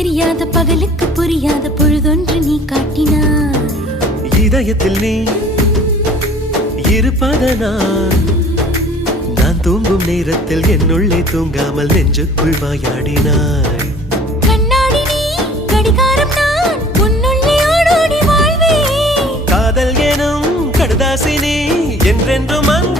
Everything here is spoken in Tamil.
தெரியாத பகலுக்கு புரியாத பொழுதொன்று நீ காட்டினாய். இதயத்தில் நீ இருப்பதனால் நான் தூங்கும் நேரத்தில் என்னுள்ளே தூங்காமல் நெஞ்சுக்குள் வாயாடினாய். கண்ணாடி நீ கடிகாரம் நான் உன்னுள்ளே ஓடோடி வாழ்வே. காதல் எனும் கடுதாசி நீ என்றென்றும் அன்பு